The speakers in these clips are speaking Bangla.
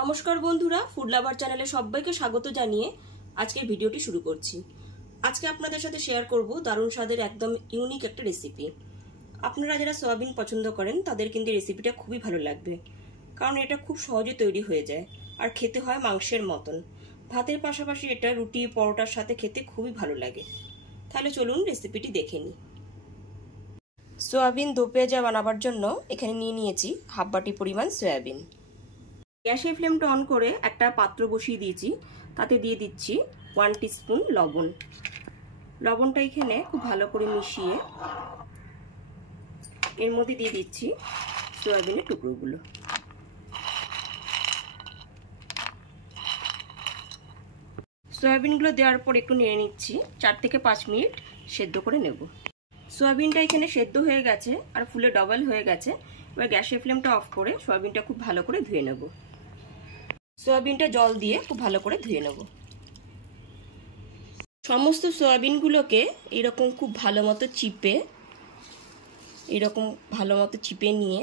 নমস্কার বন্ধুরা, ফুড লাভার চ্যানেলে সবাইকে স্বাগত জানিয়ে আজকের ভিডিওটি শুরু করছি। আজকে আপনাদের সাথে শেয়ার করব দারুণ স্বাদের একদম ইউনিক একটা রেসিপি। আপনারা যারা সয়াবিন পছন্দ করেন তাদের কিন্তু রেসিপিটা খুবই ভালো লাগবে, কারণ এটা খুব সহজে তৈরি হয়ে যায় আর খেতে হয় মাংসের মতন। ভাতের পাশাপাশি এটা রুটি পরোটার সাথে খেতে খুবই ভালো লাগে। তাহলে চলুন রেসিপিটি দেখে নিই। সয়াবিন দো পেঁয়াজা বানাবার জন্য এখানে নিয়ে নিয়েছি হাফ বাটি পরিমাণ সয়াবিন। গ্যাসের ফ্লেমটা অন করে একটা পাত্র বসিয়ে দিয়েছি, তাতে দিয়ে দিচ্ছি 1 টিস্পুন লবণ। লবণটা এখানে খুব ভালো করে মিশিয়ে এর মধ্যে দিয়ে দিচ্ছি সয়াবিনের টুকরোগুলো। সয়াবিনগুলো দেওয়ার পর একটু নেড়ে নিচ্ছি, 4 থেকে 5 মিনিট সেদ্ধ করে নেব। সয়াবিনটা এখানে সেদ্ধ হয়ে গেছে আর ফুলে ডবল হয়ে গেছে। এবার গ্যাসের ফ্লেমটা অফ করে সয়াবিনটা খুব ভালো করে ধুয়ে নেব। সয়াবিনটা জল দিয়ে খুব ভালো করে ধুয়ে নেব। সমস্ত সয়াবিনগুলোকে এরকম খুব ভালো মতো চিপে নিয়ে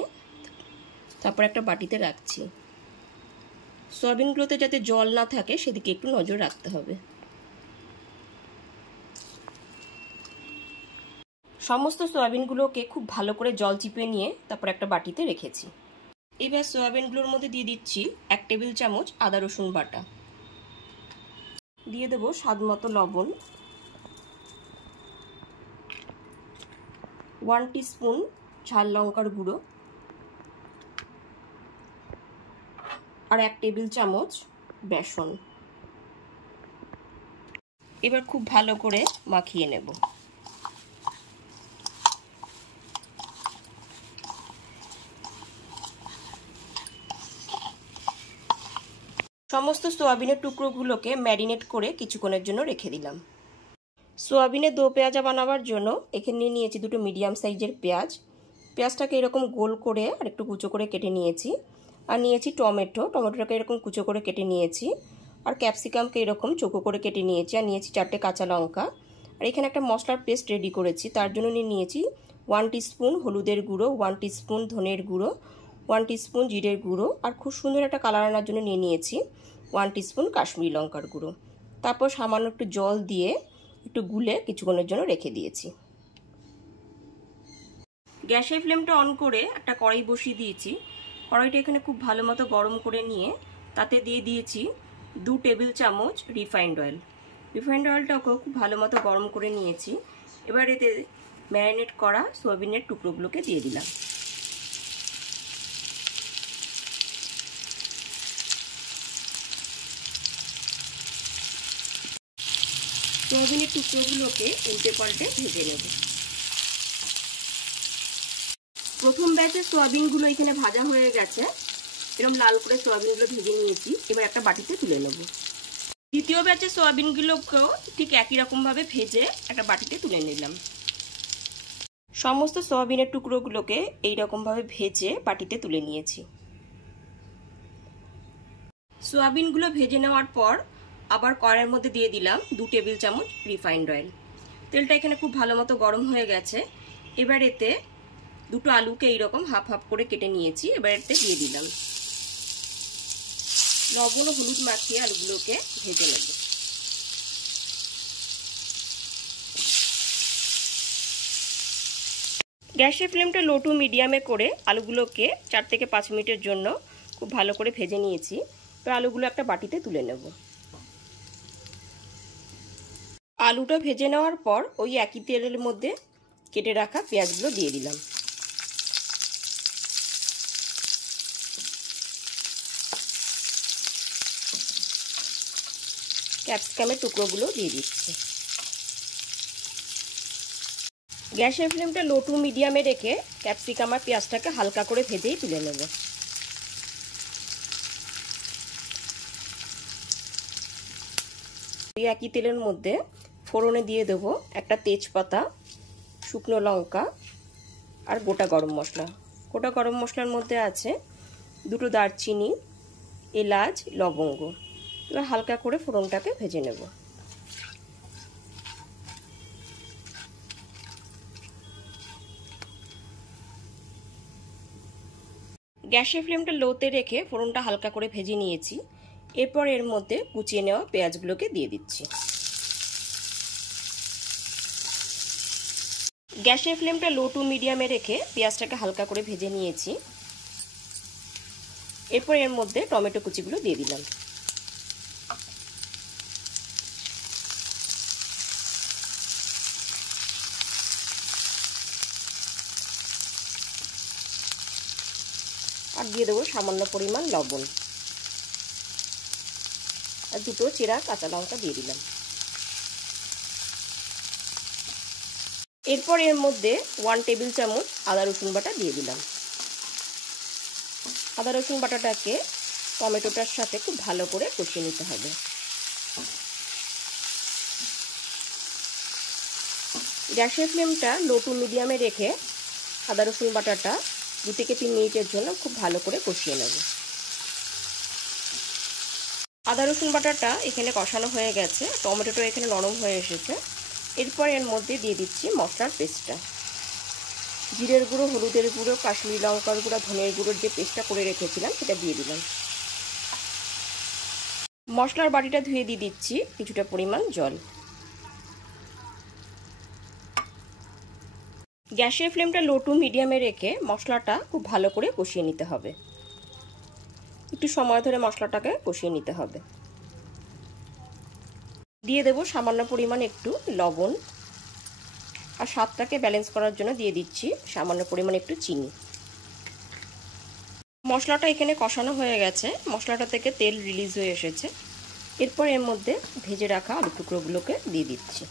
তারপর একটা বাটিতে রাখছি। সয়াবিনগুলোতে যাতে জল না থাকে সেদিকে একটু নজর রাখতে হবে। সমস্ত সয়াবিনগুলোকে খুব ভালো করে জল চিপে নিয়ে তারপর একটা বাটিতে রেখেছি। এবার সয়াবিনগুলোর মধ্যে দিয়ে দিচ্ছি 1 টেবিল চামচ আদা রসুন বাটা, দিয়ে দেবো স্বাদ মতো লবণ, 1 টিস্পুন ঝাল লঙ্কার গুঁড়ো আর 1 টেবিল চামচ বেসন। এবার খুব ভালো করে মাখিয়ে নেব। সমস্ত সোয়াবিনের টুকরোগুলোকে ম্যারিনেট করে কিছুক্ষণের জন্য রেখে দিলাম। সোয়াবিনের দো পেঁয়াজা বানাবার জন্য এখানে নিয়েছি 2টো মিডিয়াম সাইজের পেঁয়াজ। পেঁয়াজটাকে এরকম গোল করে আর একটু কুচো করে কেটে নিয়েছি। আর নিয়েছি টমেটোটাকে এরকম কুচো করে কেটে নিয়েছি। আর ক্যাপসিকামকে এরকম চৌকো করে কেটে নিয়েছি। আর নিয়েছি 4টে কাঁচা লঙ্কা। আর এখানে একটা মশলার পেস্ট রেডি করেছি, তার জন্য নিয়েছি 1 টিস্পুন হলুদের গুঁড়ো, 1 টিস্পুন ধনের গুঁড়ো, 1 টিস্পুন জিরের গুঁড়ো, আর খুব সুন্দর একটা কালার আনার জন্য নিয়েছি 1 টিস্পুন কাশ্মীরি লঙ্কার গুঁড়ো। তারপর সামান্য একটু জল দিয়ে একটু গুলে কিছুক্ষণের জন্য রেখে দিয়েছি। গ্যাসের ফ্লেমটা অন করে একটা কড়াই বসিয়ে দিয়েছি। কড়াইটা এখানে খুব ভালো মতো গরম করে নিয়ে তাতে দিয়ে দিয়েছি 2 টেবিল চামচ রিফাইন্ড অয়েল। রিফাইন্ড অয়েলটাকেও খুব ভালো মতো গরম করে নিয়েছি। এবার এতে ম্যারিনেট করা সয়াবিনের টুকরোগুলোকে দিয়ে দিলাম। সয়াবিনের টুকরোগুলোকে উল্টে পাল্টে ভেজে নেব। প্রথম ব্যাচের সয়াবিনগুলো এখানে ভাজা হয়ে গেছে, এরকম লাল করে সয়াবিনগুলো ভেজে নিয়েছি। এবার একটা বাটিতে তুলে নেব। দ্বিতীয় ব্যাচের সয়াবিনগুলোকেও ঠিক একই রকমভাবে ভেজে একটা বাটিতে তুলে নিলাম। সমস্ত সয়াবিনের টুকরোগুলোকে এইরকমভাবে ভেজে বাটিতে তুলে নিয়েছি। সয়াবিনগুলো ভেজে নেওয়ার পর আবার কড়াইয়ের মধ্যে দিয়ে দিলাম 2 টেবিল চামচ রিফাইন্ড অয়েল। তেলটা এখানে খুব ভালো মতো গরম হয়ে গেছে। এবার এতে 2টো আলুকে এইরকম হাফ হাফ করে কেটে নিয়েছি। এবার এতে দিয়ে দিলাম। লবণ ও হলুদ মাখিয়ে আলুগুলোকে ভেজে নেব। গ্যাসের ফ্লেমটা লো টু মিডিয়ামে করে আলুগুলোকে 4 থেকে 5 মিনিটের জন্য খুব ভালো করে ভেজে নিয়েছি। এবার আলুগুলো একটা বাটিতে তুলে নেব। আলুটা ভেজে নেওয়ার পর ওই একই তেলের মধ্যে কেটে রাখা পেঁয়াজগুলো দিয়ে দিলাম। ক্যাপসিকামের টুকরোগুলো দিয়ে দিচ্ছি। গ্যাসের ফ্লেমটা লো টু মিডিয়ামে রেখে ক্যাপসিকাম আর পেঁয়াজটাকে হালকা করে ভেজেই তুলে নেব। এই একই তেলের মধ্যে ফোড়নে দিয়ে দেব একটা তেজপাতা, শুকনো লঙ্কা আর গোটা গরম মশলা। গোটা গরম মশলার মধ্যে আছে 2টো দারচিনি, এলাচ, লবঙ্গ। এবার হালকা করে ফোড়নটাকে ভেজে নেব। গ্যাসের ফ্লেমটা লোতে রেখে ফোড়নটা হালকা করে ভেজে নিয়েছি। এরপর এর মধ্যে কুচিয়ে নেওয়া পেঁয়াজগুলোকে দিয়ে দিচ্ছি। গ্যাসের ফ্লেমটা লো টু মিডিয়ামে রেখে পেঁয়াজটাকে হালকা করে ভেজে নিয়েছি। এরপর এর মধ্যে টমেটো কুচিগুলো দিয়ে দিলাম। আর দিয়ে দেবো সামান্য পরিমাণ লবণ, আর দুটো চেরা কাঁচা লঙ্কা দিয়ে দিলাম। এরপর এর মধ্যে 1 টেবিল চামচ আদা রসুন বাটা দিয়ে দিলাম। আদা রসুন বাটাটাকে টমেটোটার সাথে খুব ভালো করে কষিয়ে নিতে হবে। গ্যাসের ফ্লেমটা লো টু মিডিয়ামে রেখে আদা রসুন বাটাটা 2 থেকে 3 মিনিটের জন্য খুব ভালো করে কষিয়ে নেব। আদা রসুন বাটাটা এখানে কষানো হয়ে গেছে, টমেটোটা এখানে নরম হয়ে এসেছে। এরপর এর মধ্যে দিয়ে দিচ্ছি মশলার পেস্টটা। জিরের গুঁড়ো, হলুদের গুঁড়ো, কাশ্মীরি লঙ্কার গুঁড়ো, ধনের গুঁড়োর যে পেস্টটা করে রেখেছিলাম সেটা দিয়ে দিলাম। মশলার বাটিটা ধুয়ে দিয়ে দিচ্ছি কিছুটা পরিমাণ জল। গ্যাসের ফ্লেমটা লো টু মিডিয়ামে রেখে মশলাটা খুব ভালো করে কষিয়ে নিতে হবে। একটু সময় ধরে মশলাটাকে কষিয়ে নিতে হবে। দিয়ে দেব সামান্য পরিমাণ একটু লবণ, আর স্বাদটাকে ব্যালেন্স করার জন্য দিয়ে দিচ্ছি সামান্য পরিমাণ একটু চিনি। মশলাটা এখানে কষানো হয়ে গেছে, মশলাটা থেকে তেল রিলিজ হয়ে এসেছে। এরপর এর মধ্যে ভেজে রাখা আলু টুকরোগুলোকে দিয়ে দিচ্ছি।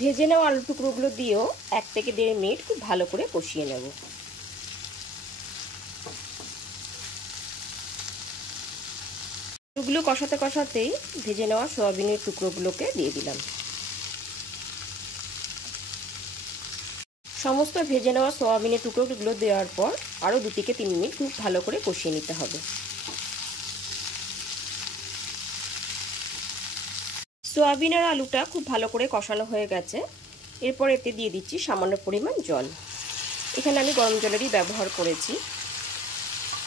ভেজে নেওয়া আলু টুকরোগুলো দিয়েও 1 থেকে 1.5 মিনিট খুব ভালো করে কষিয়ে নেব। আলুগুলো কষাতে কষাতেই ভেজে নেওয়া সয়াবিনের টুকরোগুলোকে দিয়ে দিলাম। সমস্ত ভেজে নেওয়া সয়াবিনের টুকরোগুলো দেওয়ার পর আরও 2 থেকে 3 মিনিট খুব ভালো করে কষিয়ে নিতে হবে। সয়াবিন আর আলুটা খুব ভালো করে কষানো হয়ে গেছে। এরপর এতে দিয়ে দিচ্ছি সামান্য পরিমাণ জল। এখানে আমি গরম জলেরই ব্যবহার করেছি,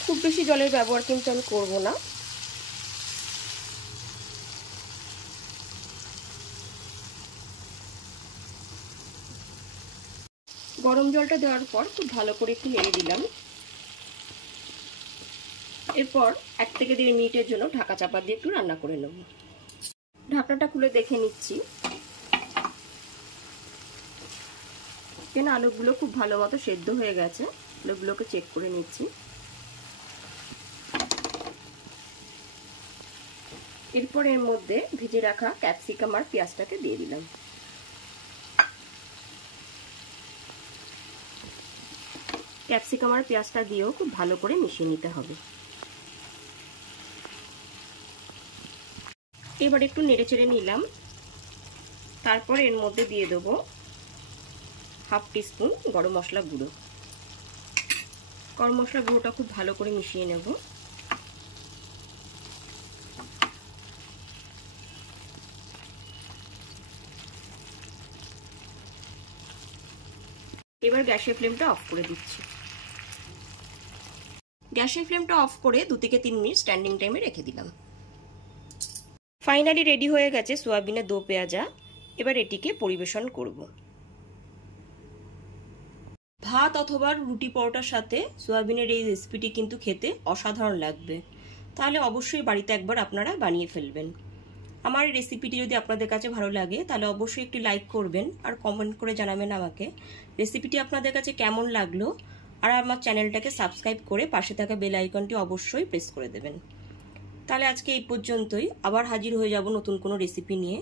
খুব বেশি জলের ব্যবহার কিন্তু আমি করব না। গরম জলটা দেওয়ার পর খুব ভালো করে একটু নেড়ে দিলাম। এরপর 1 থেকে 1.5 মিনিটের জন্য ঢাকা চাপা দিয়ে একটু রান্না করে নেব। ঢাকনাটা খুলে দেখে নিচ্ছি, এখানে আলুগুলো খুব ভালো মতো সেদ্ধ হয়ে গেছে। আলুগুলোকে চেক করে নিচ্ছি। এরপর এর মধ্যে ভেজে রাখা ক্যাপসিকাম আর পেঁয়াজটাকে দিয়ে দিলাম। ক্যাপসিকাম আর পেঁয়াজটা দিয়েও খুব ভালো করে মিশিয়ে নিতে হবে। এবার একটু নেড়ে চেড়ে নিলাম। তারপর এর মধ্যে দিয়ে দেবো 1/2 টিস্পুন গরম মশলা গুঁড়ো। গরম মশলা গুঁড়োটা খুব ভালো করে মিশিয়ে নেব। এবার গ্যাসের ফ্লেমটা অফ করে দিচ্ছি। গ্যাসের ফ্লেমটা অফ করে 2 থেকে 3 মিনিট স্ট্যান্ডিং টাইমে রেখে দিলাম। ফাইনালি রেডি হয়ে গেছে সোয়াবিনের দো পেঁয়াজা। এবার এটিকে পরিবেশন করব। ভাত অথবা রুটি পরোটার সাথে সোয়াবিনের এই রেসিপিটি কিন্তু খেতে অসাধারণ লাগবে। তাহলে অবশ্যই বাড়িতে একবার আপনারা বানিয়ে ফেলবেন। আমার এই রেসিপিটি যদি আপনাদের কাছে ভালো লাগে তাহলে অবশ্যই একটি লাইক করবেন আর কমেন্ট করে জানাবেন আমাকে রেসিপিটি আপনাদের কাছে কেমন লাগলো। আর আমার চ্যানেলটাকে সাবস্ক্রাইব করে পাশে থাকা বেল আইকনটি অবশ্যই প্রেস করে দেবেন। তাহলে আজকে এই পর্যন্তই, আবার হাজির হয়ে যাব নতুন কোনো রেসিপি নিয়ে।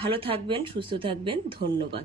ভালো থাকবেন, সুস্থ থাকবেন, ধন্যবাদ।